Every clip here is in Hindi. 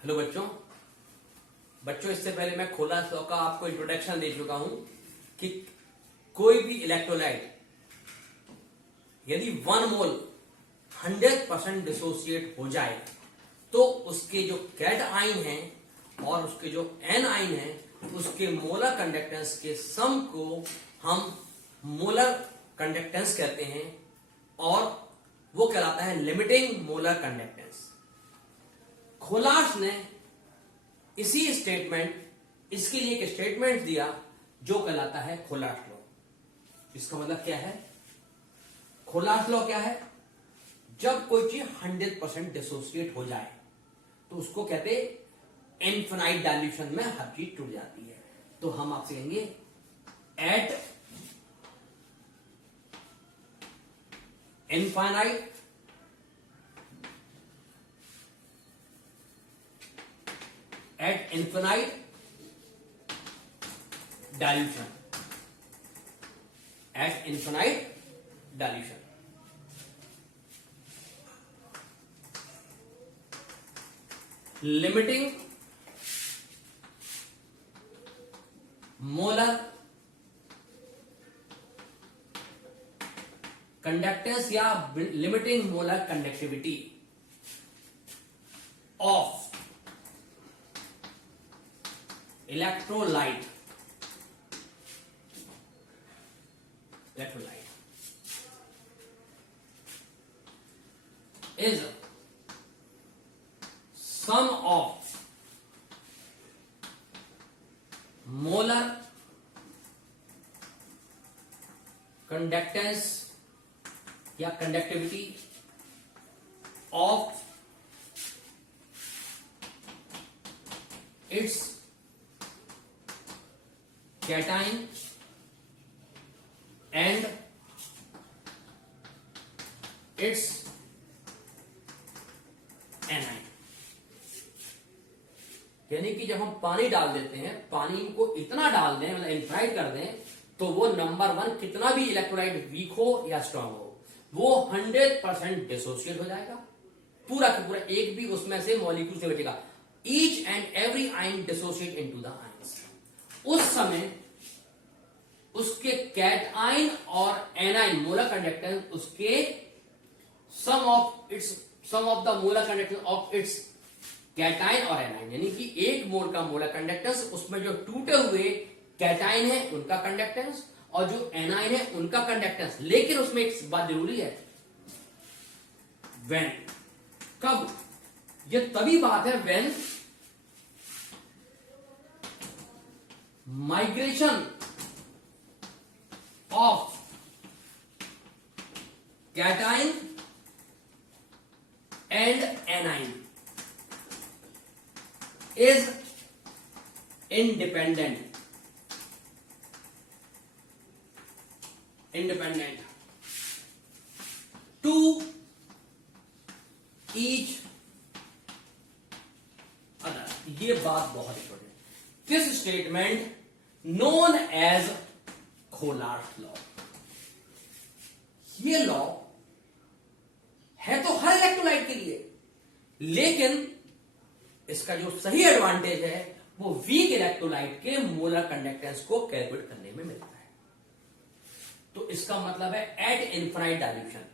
हेलो बच्चों इससे पहले मैं खोला लॉ का आपको इंट्रोडक्शन दे चुका हूं कि कोई भी इलेक्ट्रोलाइट यदि 1 मोल 100% डिसोसिएट हो जाए तो उसके जो कैट आइन है और उसके जो एन आइन है उसके मोलर कंडक्टेंस के सम को हम मोलर कंडक्टेंस कहते हैं और वो कहलाता है लिमिटिंग मोलर कंडक्टेंस। खोलार्स ने इसी स्टेटमेंट इसके लिए एक स्टेटमेंट दिया जो कहलाता है खोलार्स लॉ। इसका मतलब क्या है? खोलार्स लॉ क्या है? जब कोई चीज 100% डिसोसिएट हो जाए तो उसको कहते हैं इनफिनाइट डाइल्यूशन में हर चीज टूट जाती है। तो हम आपसे कहेंगे at infinite dilution limiting molar conductance या limiting molar conductivity of electrolyte is sum of molar conductance या conductivity of its cation and its anion। यानी कि जब हम पानी डाल देते हैं, पानी को इतना डाल दें मतलब इनफाइनाइट कर दें तो वो नंबर 1 कितना भी इलेक्ट्रोलाइट वीक हो या स्ट्रांग हो वो 100% डिसोसिएट हो जाएगा। पूरा का पूरा एक भी उसमें से मॉलिक्यूल से बचेगा। ईच एंड एवरी आइन डिसोसिएट इनटू द आइंस। उस समय उसके कैट आइन और एनाइन मोलर कंडक्टेंस उसके sum of the molar conductance of its cation और एनाइन, यानी कि एक मोल का मोलर कंडक्टेंस उसमें जो टूटे हुए कैटाइन है उनका कंडक्टेंस और जो एनाइन है उनका कंडक्टेंस। लेकिन उसमें एक बात जरूरी है, व्हेन, कब? ये तभी बात है when migration of cation and anion is independent to each other। ये बात बहुत important. This statement known as Kohlrausch's law. ये लॉ है तो हर इलेक्ट्रोलाइट के लिए, लेकिन इसका जो सही एडवांटेज है वो वीक इलेक्ट्रोलाइट के मोलर कंडक्टेंस को कैलकुलेट करने में मिलता है। तो इसका मतलब है एट इनफिनाइट डाइल्यूशन,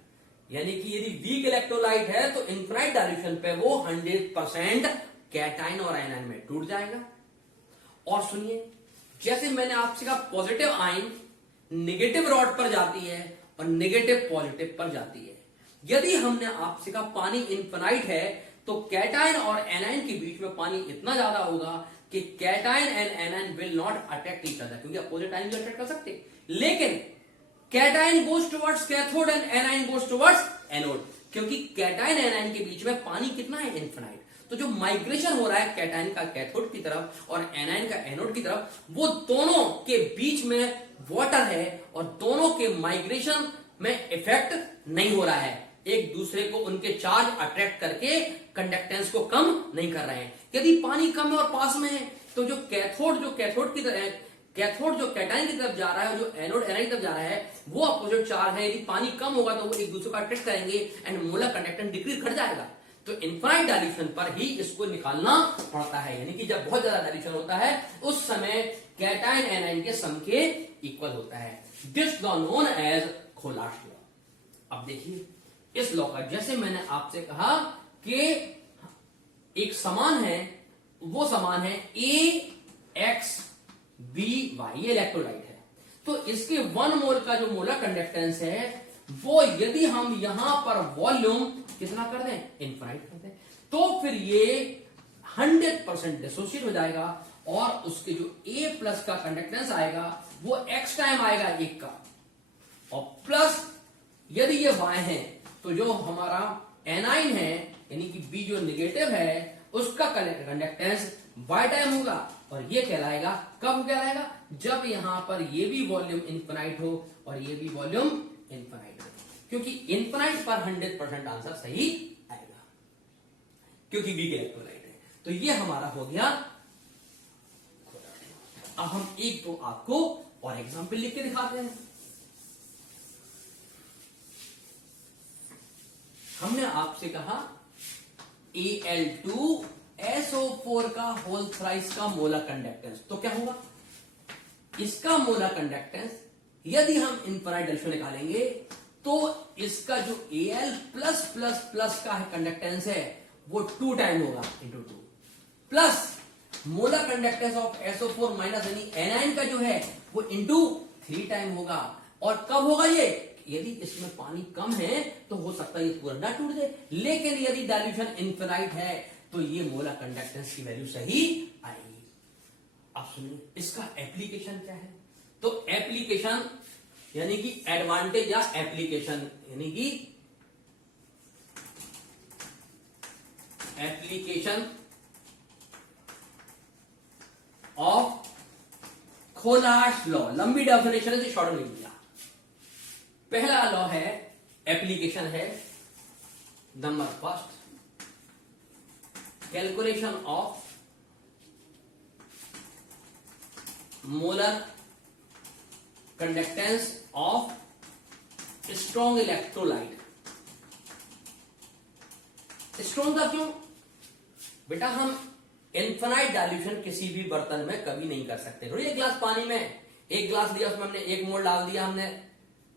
यानी कि यदि वीक इलेक्ट्रोलाइट है तो इनफिनाइट डाइल्यूशन पे वो 100% कैटाइन और एनाइन में टूट जाएगा। और सुनिए, जैसे मैंने आपसे कहा पॉजिटिव आइन नेगेटिव रॉड पर जाती है और नेगेटिव पॉजिटिव पर जाती है। यदि हमने आपसे कहा पानी इनफिनाइट है तो कैटाइन और एनाइन के बीच में पानी इतना ज्यादा होगा कि cation and A9 will not attract each other, क्योंकि अपोजिट आइन भी अट्रैक्ट कर सकते। लेकिन cation goes towards cathode and A9 goes towards anode, क्योंकि कैटाइन एनाइन के बीच में पानी कितना है? इनफिनाइट। तो जो माइग्रेशन हो रहा है कैटाइन का कैथोड की तरफ और एनाइन का एनोड की तरफ, वो दोनों के बीच में वाटर है और दोनों के माइग्रेशन में इफेक्ट नहीं हो रहा है। एक दूसरे को उनके चार्ज अट्रैक्ट करके कंडक्टेंस को कम नहीं कर रहे हैं। यदि पानी कम है और पास में है तो जो कैथोड की तरफ कैथोड जो कैटाइन की तरफ जा रहा है, जो एनोड एनाइन की तरफ जा रहा है, वो अपोजिट चार्ज है। यदि पानी कम होगा तो वो एक दूसरे को अट्रैक्ट करेंगे एंड मोलर कंडक्टेंस डिक्रीज घट जाएगा। तो इनफाइनाइट डाइल्यूशन पर ही इसको निकालना पड़ता है, यानी कि जब बहुत ज्यादा डाइल्यूशन होता है उस समय कैटायन एनायन के सम के इक्वल होता है। This law known as Kohlrausch law. अब देखिए इस लॉ का, जैसे मैंने आपसे कहा कि एक समान है, वो समान है AX BY, ये इलेक्ट्रोलाइट है। तो इसके 1 मोल का जो मोलर कंडक्टेंस है वो यदि हम यहां पर वॉल्यूम कितना कर दें, इनफाइनाइट कर दें, तो फिर ये 100% डिसोसिएट हो जाएगा और उसके जो A प्लस का कंडक्टेंस आएगा वो X टाइम आएगा 1 का, और प्लस यदि ये Y है तो जो हमारा एनाइन है यानी कि B जो निगेटिव है उसका कंडक्टेंस Y टाइम होगा, और ये कहलाएगा, कब कहलाएगा, जब यहां पर ये भी वॉल्यूम इनफाइनाइट हो और ये भी वॉल्यूम इनफाइनाइट हो, क्योंकि इनफाइनाइट पर 100% आंसर सही आएगा क्योंकि वीक इलेक्ट्रोलाइट है। तो ये हमारा हो गया। अब हम एक दो आपको और एग्जांपल लिख के दिखाते हैं। हमने आपसे कहा Al2SO4 का होल थ्राइस का मोलर कंडक्टेंस, तो क्या होगा, इसका मोलर कंडक्टेंस यदि हम इनफाइनाइट डाइल्यूशन निकालेंगे तो इसका जो Al प्लस प्लस प्लस का कंडक्टेंस है वो 2 टाइम होगा, into 2, plus molar conductance of SO4 minus यानी एनाइन का जो है वो इंटू 3 टाइम होगा। और कब होगा ये, यदि इसमें पानी कम है तो हो सकता है ये पूरा ना टूट जाए, लेकिन यदि डाइल्यूशन इनफाइनाइट है तो ये मोलर कंडक्टेंस की वैल्यू सही आएगी। अब सुनिए इसका एप्लीकेशन क्या है। तो एप्लीकेशन यानी कि एडवांटेज या एप्लीकेशन यानी कि एप्लीकेशन ऑफ खोलाश लॉ, लंबी डेफिनेशन है तो शॉर्ट में लिया। पहला लॉ है, एप्लीकेशन है, number first, calculation of molar conductance of strong electrolyte. Strong का क्यों बेटा, हम इनफाइनाइट डाइल्यूशन किसी भी बर्तन में कभी नहीं कर सकते। एक गिलास पानी में 1 गिलास लिया, उसमें हमने 1 मोल डाल दिया, हमने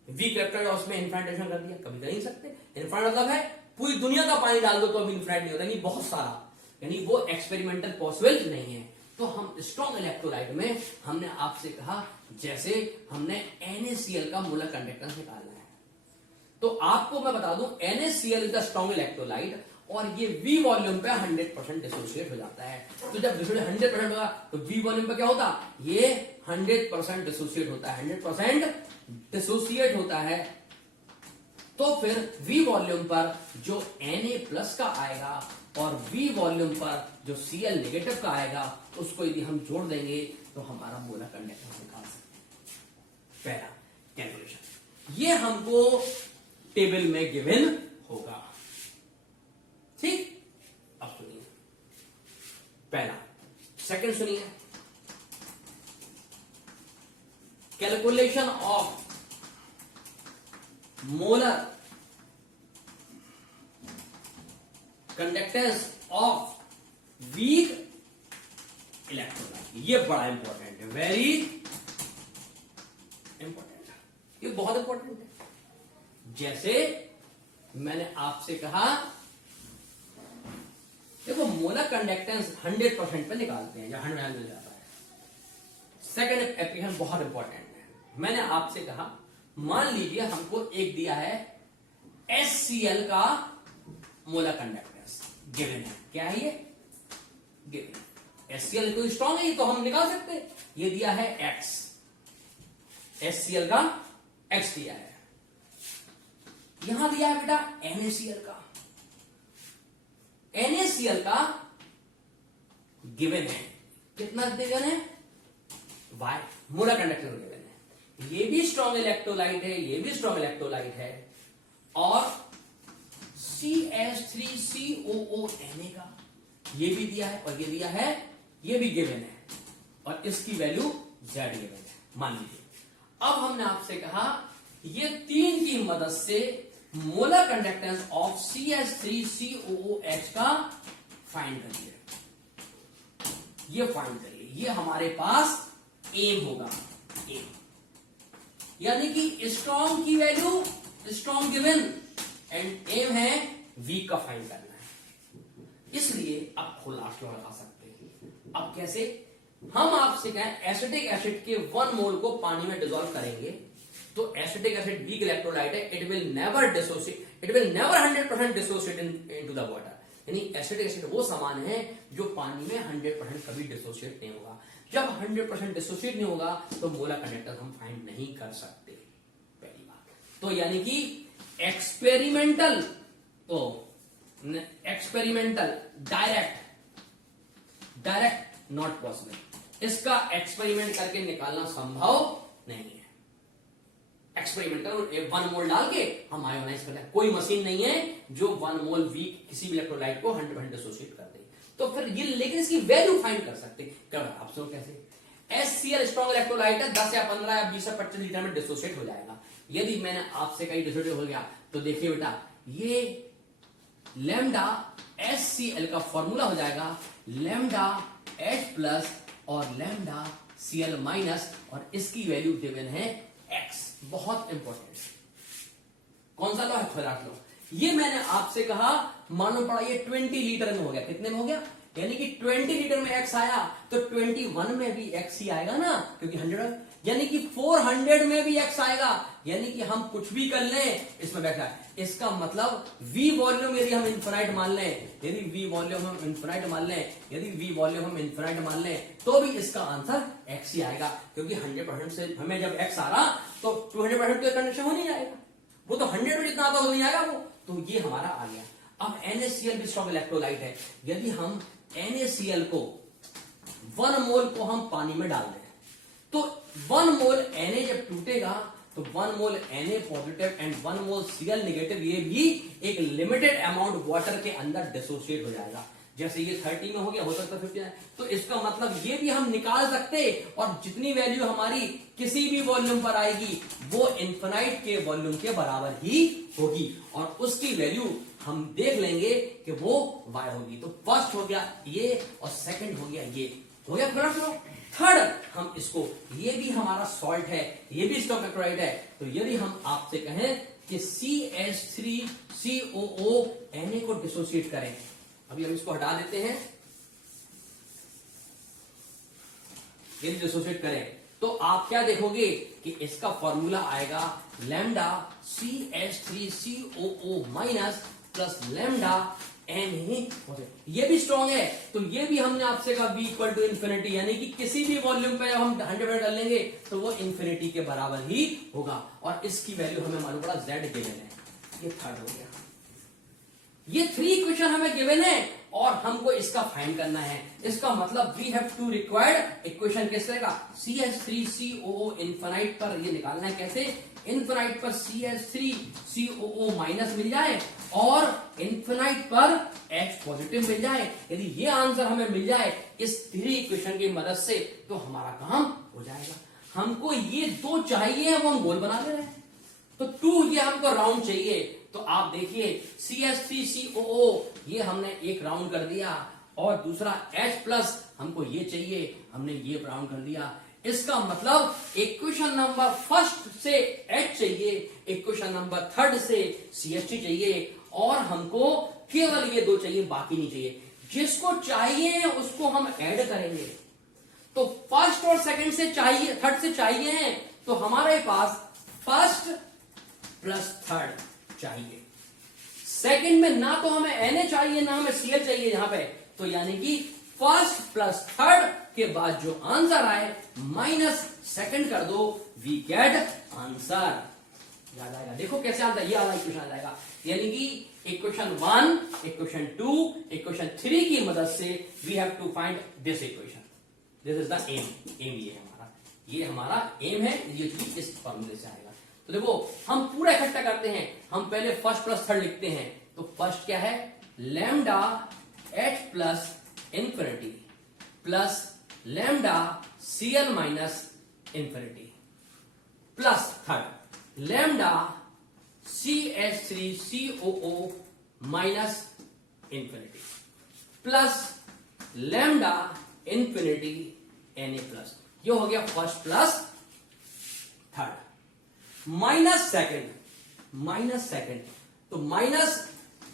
वीक इलेक्ट्रोलाइट और उसमें इनफाइनाइट डाइल्यूशन कर दिया, कभी कर नहीं सकते। इनफाइनाइट मतलब है पूरी दुनिया का पानी डाल दो तो अभी इनफाइनाइट नहीं होता, यानी बहुत सारा, यानी वो एक्सपेरिमेंटल पॉसिबल नहीं है। तो हम स्ट्रॉन्ग इलेक्ट्रोलाइट में हमने आपसे कहा, जैसे हमने NaCl का मोलर कंडक्टेंस निकालना है, तो आपको मैं बता दूं NaCl is the strong electrolyte और ये V वॉल्यूम पे 100% डिसोसिएट हो जाता है। तो जब 100% होगा तो V वॉल्यूम पे क्या होता, ये 100% डिसोसिएट होता है, 100% डिसोसिएट होता है। तो फिर V वॉल्यूम पर जो Na प्लस का आएगा और V वॉल्यूम पर जो Cl नेगेटिव का आएगा उसको यदि हम जोड़ देंगे तो हमारा मोलर कंडक्टेंस निकाल सकते हैं। पहला कैलकुलेशन, ये हमको टेबल में गिवन होगा, ठीक। अब सुनिए पहला, सेकंड सुनिए, calculation of molar conductance of weak electrolyte. ये बड़ा इंपॉर्टेंट है, वेरी इंपॉर्टेंट, ये बहुत इंपॉर्टेंट है। जैसे मैंने आपसे कहा, देखो मोलर कंडक्टेंस 100% पे निकालते हैं, या 100 मिल जाता है। सेकेंड एप्लीकेशन बहुत इंपॉर्टेंट है। मैंने आपसे कहा, मान लीजिए हमको एक दिया है HCl का मोलर कंडक्टेंस गिवन है, क्या है ये गिवन, HCl कोई स्ट्रॉन्ग है तो हम निकाल सकते हैं। ये दिया है X, HCl का X दिया है, यहां दिया है बेटा NaCl का, NaCl का गिवन है, कितना गिवन है Y, मोलर कंडक्टेंस गिवन है। ये भी स्ट्रॉन्ग इलेक्ट्रोलाइट है, ये भी स्ट्रॉन्ग इलेक्ट्रोलाइट है, और CH3COO Na का ये भी दिया है और ये दिया है, ये भी गिवन है, और इसकी वैल्यू Z गिवन है, मान लीजिए। अब हमने आपसे कहा ये तीन की मदद से मोलर कंडक्टेंस ऑफ CH3COOH का फाइंड करिए। ये फाइंड करिए, ये हमारे पास एम होगा। एम यानी कि स्ट्रॉन्ग की value strong given and M है वीक का फाइंड करना है। इसलिए आप खुला क्यों लगा सकते हैं। अब कैसे, हम आपसे कहें एसिटिक एसिड के 1 मोल को पानी में डिसॉल्व करेंगे तो एसिटिक एसिड वीक इलेक्ट्रोलाइट है, it will never dissociate, it will never 100% dissociate into the water. यानी एसिटिक एसिड वो सामान है जो पानी में 100% कभी डिसोसिएट नहीं होगा। जब 100% डिसोसिएट नहीं होगा तो मोलर कंडक्टेंस हम फाइंड नहीं कर सकते, पहली बात। तो यानी कि एक्सपेरिमेंटल डायरेक्ट नॉट पॉसिबल। इसका एक्सपेरिमेंट करके निकालना संभव नहीं है। एक्सपेरिमेंट करो, 1 मोल डाल के हम आयोनाइज कर लें। कोई मशीन नहीं है जो 1 मोल वीक किसी भी इलेक्ट्रोलाइट को 100% डिसोसिएट कर दे। तो फिर ये, लेकिन इसकी वैल्यू फाइंड कर सकते क्या आप सुनो कैसे। HCl स्ट्रॉन्ग इलेक्ट्रोलाइट है, 10 या 15 या 20 या 25 लीटर में डिसोसिएट हो जाएगा। यदि मैंने आपसे कहीं डिसोसिएट हो गया तो देखिए बेटा, ये लैम्डा HCl का फॉर्मूला हो जाएगा लैम्डा H प्लस और लैम्डा Cl माइनस, और इसकी वैल्यू गिवन है X। बहुत इंपॉर्टेंट, कौन सा लो है, खुराक लो। ये मैंने आपसे कहा मानो पड़ा ये 20 लीटर में हो गया, कितने में हो गया, यानी कि 20 लीटर में X आया तो 21 में भी X ही आएगा ना, क्योंकि 100, यानी कि 400 में भी X आएगा। यानी कि हम कुछ भी कर लें इसमें बैठा है, इसका मतलब V वॉल्यूम यदि हम इन्फिनाइट मान लें, यदि V वॉल्यूम हम इन्फिनाइट मान लें, यदि V वॉल्यूम हम इन्फिनाइट मान लें तो भी इसका आंसर X ही आएगा, क्योंकि 100% से हमें जब X आ रहा तो 200% तो कंडीशन हो नहीं जाएगा, वो तो 100 में जितना आता हो नहीं आएगा वो। तो ये हमारा आ गया। अब NaCl भी स्ट्रॉन्ग इलेक्ट्रोलाइट है, यदि हम NaCl को 1 मोल को हम पानी में डाल दें तो 1 मोल Na जब टूटेगा तो 1 मोल Na positive and 1 mole Cl negative, ये भी एक लिमिटेड अमाउंट वाटर के अंदर डिसोसिएट हो जाएगा। जैसे ये 30 में हो गया, हो सकता है 59, तो इसका मतलब ये भी हम निकाल सकते, और जितनी वैल्यू हमारी किसी भी वॉल्यूम पर आएगी वो इन्फिनाइट के वॉल्यूम के बराबर ही होगी, और उसकी वैल्यू हम देख लेंगे कि वो y होगी। तो फर्स्ट हो गया ये और सेकंड हो गया ये, हो गया प्लस। थर्ड हम इसको, ये भी हमारा सॉल्ट है, ये भी स्ट्रॉन्ग इलेक्ट्रोलाइट है, तो यदि हम आपसे कहें कि CH3COO Na को डिसोसिएट करें, अभी हम इसको हटा देते हैं, यदि डिसोसिएट करें तो आप क्या देखोगे कि इसका फॉर्मूला आएगा lambda CH3COO minus plus lambda Na। ये भी स्ट्रॉन्ग है, तो ये भी हमने आपसे कहा V इक्वल टू इन्फिनिटी, यानी कि किसी भी वॉल्यूम पे जब हम 100% डाल लेंगे तो वो इन्फिनिटी के बराबर ही होगा, और इसकी वैल्यू हमें मालूम पड़ा Z गिवन है। ये थर्ड हो गया। ये 3 इक्वेशन हमें गिवन है और हमको इसका फाइंड करना है। इसका मतलब we have to required equation कैसे रहेगा, CH3COO इन्फिनाइट पर ये निकालना है। कैसे, इन्फिनाइट पर CH3COO माइनस मिल जाए और इन्फिनाइट पर H पॉजिटिव मिल जाए। यदि ये आंसर हमें मिल जाए इस 3 इक्वेशन की मदद से तो हमारा काम हो जाएगा। हमको ये 2 चाहिए, वो हम गोल बना दे रहे हैं, तो 2 ये हमको राउंड चाहिए। तो आप देखिए CH3COO ये हमने एक राउंड कर दिया, और दूसरा H प्लस हमको ये चाहिए, हमने ये राउंड कर दिया। इसका मतलब इक्वेशन नंबर फर्स्ट से H चाहिए, इक्वेशन नंबर थर्ड से CH3 चाहिए, और हमको केवल ये 2 चाहिए, बाकी नहीं चाहिए। जिसको चाहिए उसको हम ऐड करेंगे, तो फर्स्ट और सेकंड से चाहिए, थर्ड से चाहिए है, तो हमारे पास फर्स्ट प्लस थर्ड चाहिए। सेकंड में ना तो हमें Na चाहिए ना हमें Cl चाहिए यहां पे, तो यानी कि फर्स्ट प्लस थर्ड के बाद जो आंसर आए माइनस सेकंड कर दो, वी गेट आंसर। याद आएगा, देखो कैसे आता है, ये वाला इक्वेशन आ जाएगा। यानी कि इक्वेशन 1, इक्वेशन 2, इक्वेशन 3 की मदद से we have to find this equation. This is the M. ये हमारा एम है, ये इस फॉर्मूले से आएगा। तो देखो हम पूरा इकट्ठा करते हैं, हम पहले फर्स्ट प्लस थर्ड लिखते हैं। तो फर्स्ट क्या है, lambda H plus infinity plus lambda Cl minus infinity plus third lambda CH3COO minus infinity plus lambda infinity Na plus. ये हो गया first plus third. Minus second तो minus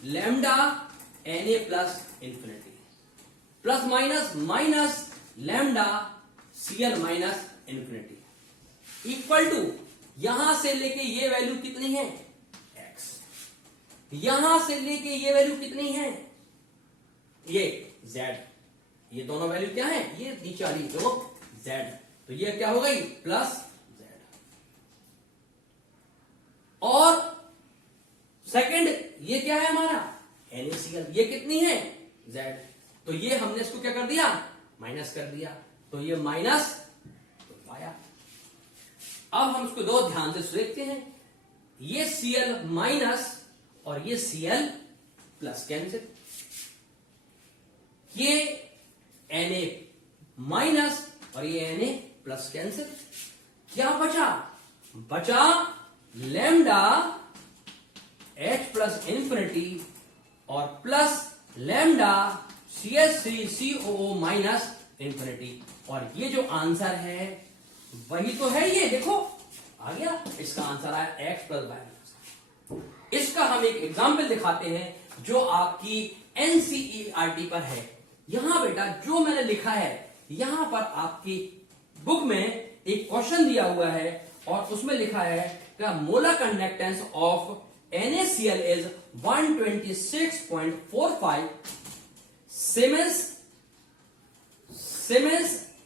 lambda Na plus infinity plus minus lambda Cl minus infinity equal to यहां से लेके ये वैल्यू कितनी है x, यहां से लेके ये वैल्यू कितनी है ये z, ये दोनों वैल्यू क्या है ये नीचे वाली तो z, तो ये क्या हो गई प्लस z। और सेकंड ये क्या है हमारा NaCl, ये कितनी है z, तो ये हमने इसको क्या कर दिया माइनस कर दिया, तो ये माइनस तो पाया। अब हम इसको दो ध्यान से देखते हैं, ये Cl माइनस और ये Cl प्लस कैंसिल, ये Na माइनस और ये Na प्लस कैंसिल, क्या बचा लैम्डा H प्लस इंफिनिटी और plus lambda CH3COO minus infinity. और ये जो आंसर है वही तो है, ये देखो आ गया, इसका आंसर आया x प्लस वाई। इसका हम एक एग्जाम्पल दिखाते हैं जो आपकी NCERT पर है। यहां बेटा जो मैंने लिखा है, यहां पर आपकी बुक में एक क्वेश्चन दिया हुआ है और उसमें लिखा है कि molar conductance of NaCl is 126.45 siemens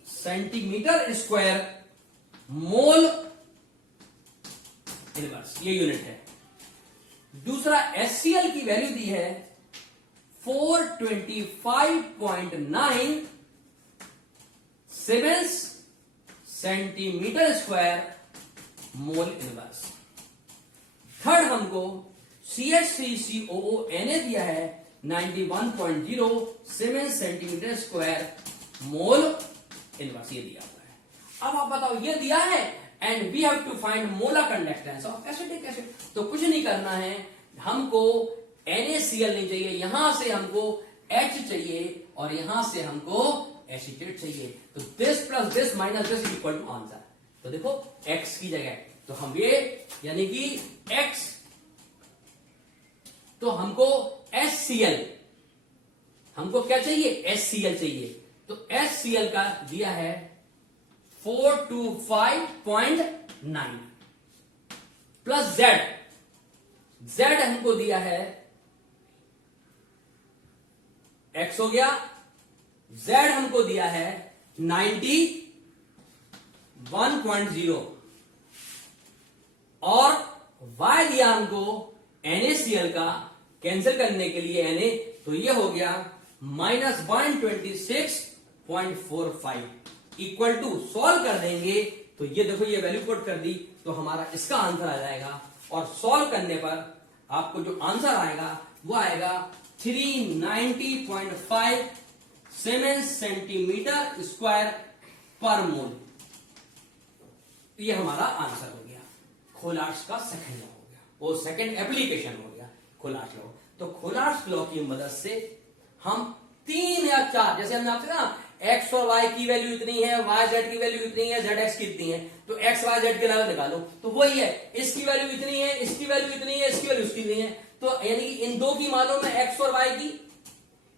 centimetre square mole inverse, ये यूनिट है। दूसरा HCl की वैल्यू दी है 425.9 siemens centimetre square mole inverse. Third हमको CH3COO Na दिया है 91.0 siemens centimetre square mole inverse, ये दिया हुआ है। अब आप बताओ ये दिया है and we have to find molar conductance of acetic acid. तो कुछ नहीं करना है, हमको NaCl नहीं चाहिए, यहां से हमको H चाहिए और यहां से हमको एसीटेट चाहिए। तो this plus this minus this equal to answer. तो देखो x की जगह तो हम ये यानी कि x, तो हमको HCl, हमको क्या चाहिए HCl चाहिए, तो HCl का दिया है 425.9 प्लस Z हमको दिया है x हो गया, Z हमको दिया है 91.0 और y दिया हमको NaCl का कैंसिल करने के लिए Na, तो ये हो गया -126.45 इक्वल टू सॉल्व कर देंगे तो ये देखो ये वैल्यू पुट कर दी तो हमारा इसका आंसर आ जाएगा। और सॉल्व करने पर आपको जो आंसर आएगा वो आएगा 390.5 सीमेंस सेंटीमीटर स्क्वायर पर मोल। ये हमारा आंसर हो गया। खोलार्स का सेकंड लॉ हो गया, वो सेकंड एप्लीकेशन हो गया खोलार्स लॉ। तो खोलार्स लॉ की मदद से हम 3 या 4, जैसे हमने आपसे कहा x और y की वैल्यू इतनी है, y z की वैल्यू इतनी है, zx की इतनी है, तो x y z के अलावा निकालो तो वही है, इसकी वैल्यू इतनी है, इसकी वैल्यू इतनी है, इसकी वैल्यू इसकी नहीं है, तो यानी कि इन दो की मालूम है x और y की,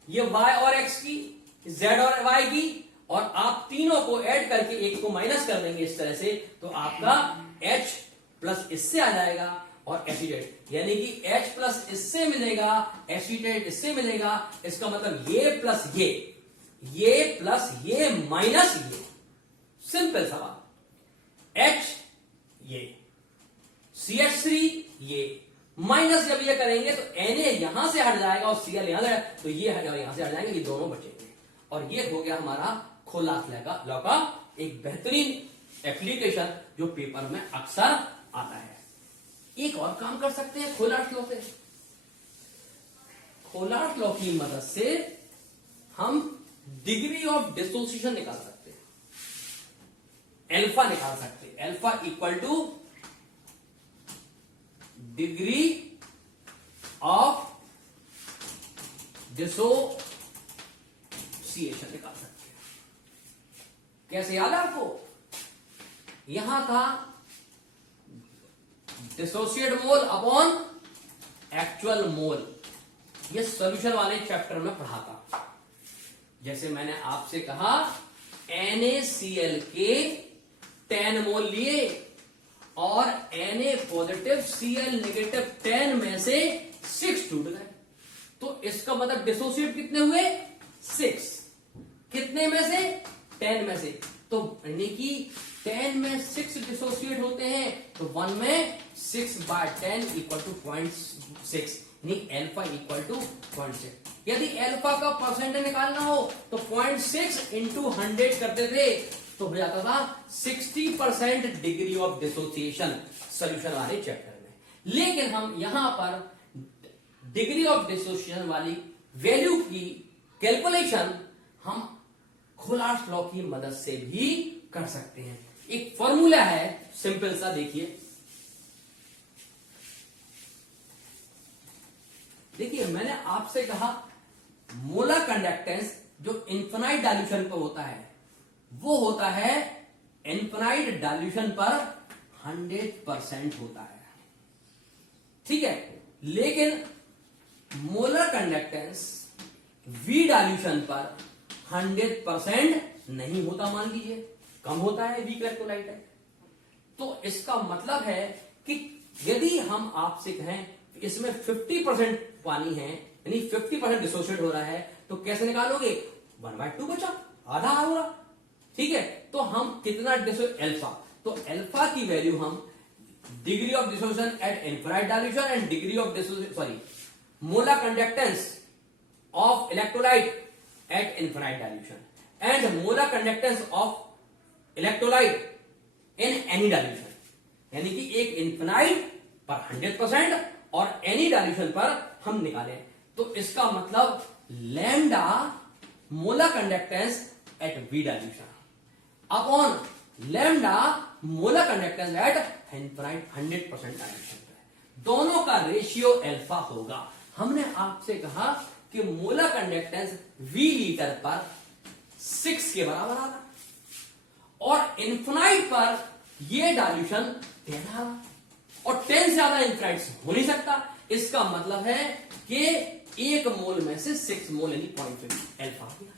ये y और x की, z और y की, और आप तीनों को ऐड करके एक को माइनस कर देंगे इस तरह से, तो आपका H प्लस इससे आ जाएगा और एसीटेट, यानी कि H प्लस इससे मिलेगा, एसीटेट इससे मिलेगा। इसका मतलब ये प्लस ये प्लस ये माइनस ये, सिंपल सवाल। H ये, CH3 ये, माइनस जब ये करेंगे तो Na यहां से हट जाएगा और Cl यहां से, तो ये यहां से हट जाएंगे, ये दोनों बचेंगे। और ये हो गया हमारा खोलार्स लॉ का एक बेहतरीन एप्लीकेशन जो पेपर में अक्सर आता है। एक और काम कर सकते हैं खोलार्स लॉ से। खोलार्स लॉ की मदद से हम डिग्री ऑफ डिसोसिएशन निकाल सकते हैं, अल्फा निकाल सकते हैं। Alpha equal two degree of dissociation निकाल सकते हैं। कैसे याद है आपको? यहां था डिसोसिएट मोल अपॉन एक्चुअल मोल, ये सॉल्यूशन वाले चैप्टर में पढ़ा था। जैसे मैंने आपसे कहा NaCl के 10 मोल लिए और Na पॉजिटिव Cl नेगेटिव 10 में से 6 टूट गए, तो इसका मतलब डिसोसिएट कितने हुए? 6। कितने में से? 10 में से। तो यानी कि 10 में 6 डिसोसिएट होते हैं, तो 1 में 6/10 इक्वल टू 0.6, यानी अल्फा इक्वल टू 0.6। यदि अल्फा का परसेंटेज निकालना हो तो 0.6 इंटू 100 करते थे तो हो जाता था 60% डिग्री ऑफ डिसोसिएशन सॉल्यूशन वाले चैप्टर में। लेकिन हम यहां पर डिग्री ऑफ डिसोसिएशन वाली वैल्यू की कैलकुलेशन हम खुलास लॉ की मदद से भी कर सकते हैं। एक फॉर्मूला है सिंपल सा, देखिए मैंने आपसे कहा मोलर कंडक्टेंस जो इन्फिनाइट डाइल्यूशन पर होता है वो होता है इन्फिनाइट डाइल्यूशन पर 100% होता है, ठीक है। लेकिन मोलर कंडक्टेंस वी डाइल्यूशन पर 100% नहीं होता, मान लीजिए कम होता है, वीक इलेक्ट्रोलाइट है। तो इसका मतलब है कि यदि हम आपसे कहें इसमें 50% पानी है, यानी 50% डिसोसिएट हो रहा है, तो कैसे निकालोगे? 1/2 बचा, आधा हो रहा, ठीक है। तो हम कितना अल्फा, तो अल्फा की वैल्यू हम degree of dissociation at infinite dilution and degree of molar conductance of electrolyte at infinite dilution and molar conductance of electrolyte in any dilution, यानी कि एक इनफिनाइट पर 100% और एनी डाइल्यूशन पर हम निकालें, तो इसका मतलब lambda molar conductance at V dilution upon lambda molar conductance at infinite 100% dilution पे, दोनों का रेशियो अल्फा होगा। हमने आपसे कहा कि मोलर कंडक्टेंस वी लीटर पर 6 के बराबर आ रहा और इन्फिनाइट पर ये डाइल्यूशन 10 आ रहा और 10 से ज्यादा इन्फिनाइट हो नहीं सकता। इसका मतलब है कि 1 मोल में से 6 मोल यानी 0.5 अल्फा हो गया।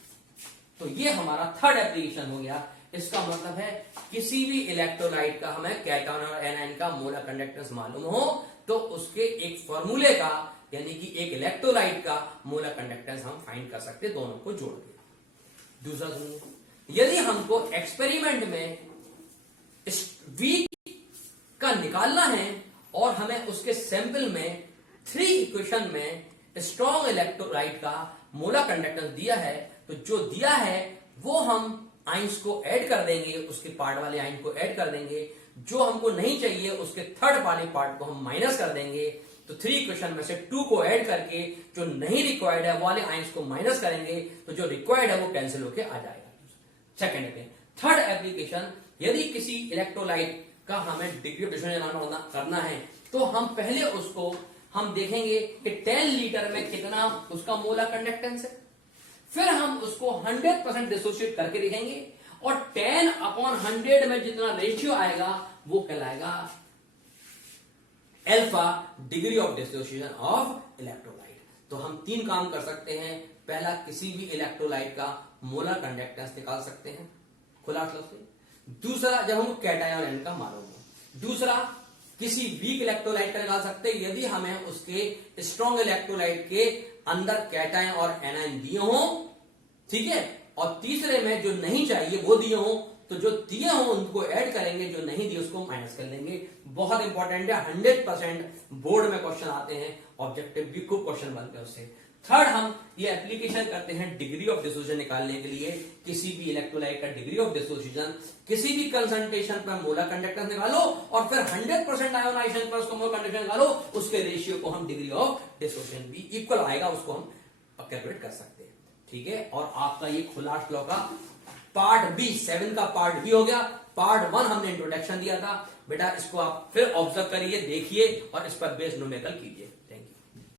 तो ये हमारा थर्ड एप्लीकेशन हो गया। इसका मतलब है किसी भी इलेक्ट्रोलाइट का हमें कैटायन और एनायन का मोलर कंडक्टेंस मालूम हो तो उसके एक फॉर्मूले का यानी कि एक इलेक्ट्रोलाइट का मोलर कंडक्टेंस हम फाइंड कर सकते, दोनों को जोड़ के। दूसरा सुनिए, यदि हमको एक्सपेरिमेंट में वी का निकालना है और हमें उसके सैंपल में 3 इक्वेशन में स्ट्रॉन्ग इलेक्ट्रोलाइट का मोलर कंडक्टेंस दिया है, तो जो दिया है वो हम आइंस को ऐड कर देंगे, उसके पार्ट वाले आइन को ऐड कर देंगे, जो हमको नहीं चाहिए उसके थर्ड वाले पार्ट को हम माइनस कर देंगे। तो 3 इक्वेशन में से 2 को ऐड करके जो नहीं रिक्वायर्ड है वाले आइंस को माइनस करेंगे, तो जो रिक्वायर्ड है वो कैंसिल होके आ जाएगा। सेकेंड पे थर्ड एप्लीकेशन, यदि किसी इलेक्ट्रोलाइट का हमें डिग्री ऑफ डिसोसिएशन करना है तो हम पहले उसको हम देखेंगे कि 10 लीटर में कितना उसका मोलर कंडक्टेंस है, फिर हम उसको 100% डिसोसिएट करके देखेंगे और 10/100 में जितना रेशियो आएगा वो कहलाएगा alpha degree of dissociation of electrolyte. तो हम 3 काम कर सकते हैं। पहला, किसी भी इलेक्ट्रोलाइट का मोलर कंडक्टेंस निकाल सकते हैं खुला से। दूसरा, जब हम कैटायन और एनायन का मालूम हो। दूसरा, किसी वीक इलेक्ट्रोलाइट का निकाल सकते हैं यदि हमें उसके स्ट्रॉन्ग इलेक्ट्रोलाइट के अंदर कैटायन और एनायन दिए हो, ठीक है। और तीसरे में जो नहीं चाहिए वो दिए हो, तो जो दिए हो उनको ऐड करेंगे, जो नहीं दिए उसको माइनस कर लेंगे। बहुत इंपॉर्टेंट है, 100% बोर्ड में क्वेश्चन आते हैं, ऑब्जेक्टिव भी खूब क्वेश्चन बनते हैं उससे। थर्ड, हम ये एप्लीकेशन करते हैं डिग्री ऑफ डिसोसिएशन निकालने के लिए। किसी भी इलेक्ट्रोलाइट का डिग्री ऑफ डिसोसिएशन किसी भी कंसंट्रेशन पर मोलर कंडक्टेंस निकालो और फिर 100% आयोनाइजेशन पर उसको मोलर कंडक्टेंस निकालो, उसके रेशियो को हम डिग्री ऑफ डिसोसिएशन भी इक्वल आएगा उसको हम कैलकुलेट कर सकते हैं, ठीक है। और आपका ये खुलास लॉ का पार्ट बी 7 का पार्ट बी हो गया। पार्ट 1 हमने इंट्रोडक्शन दिया था बेटा, इसको आप फिर ऑब्जर्व करिए, देखिए और इस पर बेस्ड न्यूमेरिकल कीजिए।